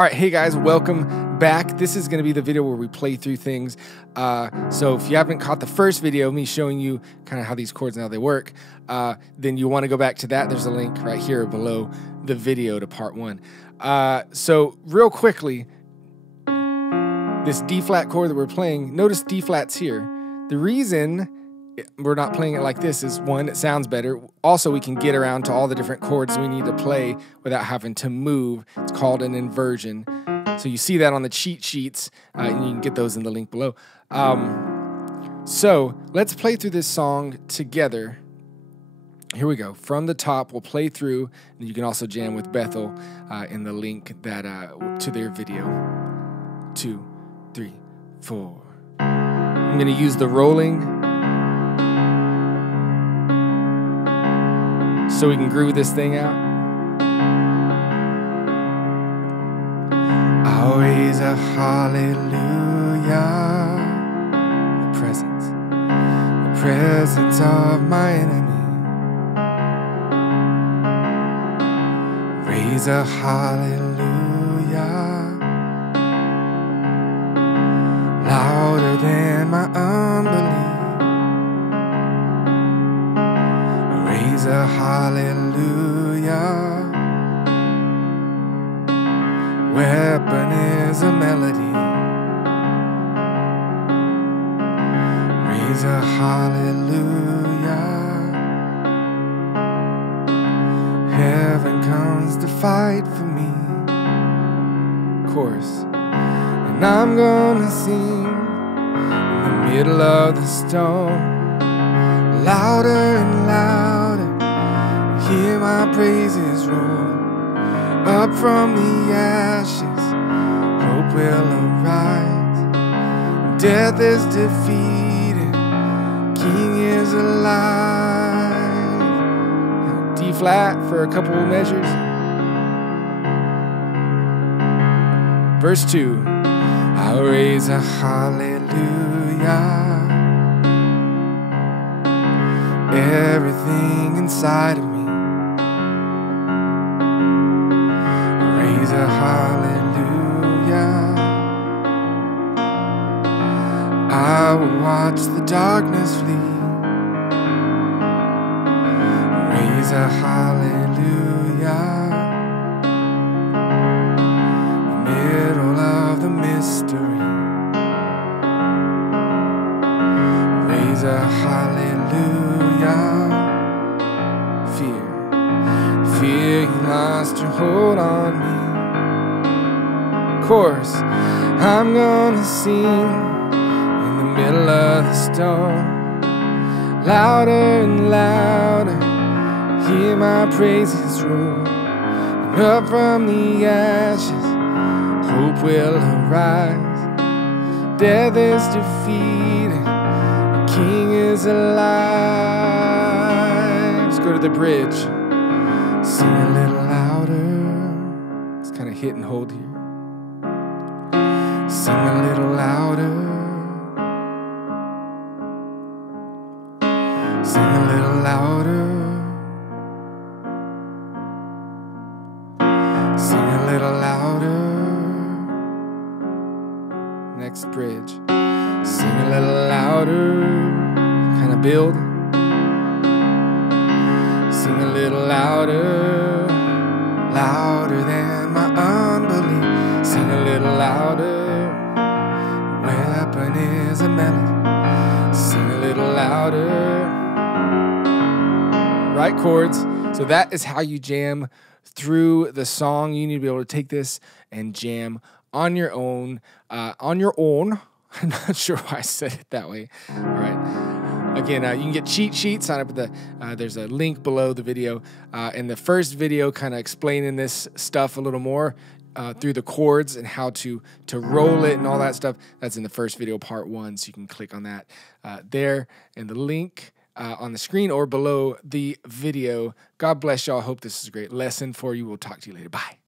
All right, hey guys, welcome back. This is going to be the video where we play through things. So if you haven't caught the first video, me showing you kind of how these chords and how they work, then you want to go back to that. There's a link right here below the video to part one. So real quickly, this D flat chord that we're playing, notice D flat's here. The reason we're not playing it like this is, one, it sounds better. Also, we can get around to all the different chords we need to play without having to move. It's called an inversion. So you see that on the cheat sheets, and you can get those in the link below. So let's play through this song together. Here we go. From the top, we'll play through, and you can also jam with Bethel in the link that to their video. 2, 3, 4. I'm going to use the rolling so we can groove this thing out. I'll raise a hallelujah. The presence of my enemy. Raise a hallelujah. Louder than my unbelief. Raise a hallelujah. Weapon is a melody. Raise a hallelujah. Heaven comes to fight for me. Chorus. And I'm gonna sing in the middle of the storm, louder and louder, hear my praises roar. Up from the ashes, hope will arise. Death is defeated, King is alive. Now, D flat for a couple of measures. Verse 2. I'll raise a hallelujah. Everything inside of me. Raise a hallelujah. I will watch the darkness flee. Raise a hallelujah. The middle of the mystery. Raise a hallelujah. Fear you lost your hold on me. Chorus. I'm gonna sing in the middle of the storm, louder and louder, hear my praises roar. And up from the ashes, hope will arise. Death is defeated, the King is alive. Let's go to the bridge. Sing a little louder. It's kind of hit and hold here. Sing a little louder. Sing a little louder. Sing a little louder. Next bridge. Sing a little louder. Kind of build. Sing a little louder, louder than my unbelief. Sing a little louder, weapon is a melody. Sing a little louder. Right chords. So that is how you jam through the song. You need to be able to take this and jam on your own. I'm not sure why I said it that way. All right. Again, you can get cheat sheets. Sign up at the, there's a link below the video. In the first video, kind of explaining this stuff a little more through the chords and how to roll it and all that stuff. That's in the first video, part 1. So you can click on that there in the link on the screen or below the video. God bless y'all. Hope this is a great lesson for you. We'll talk to you later. Bye.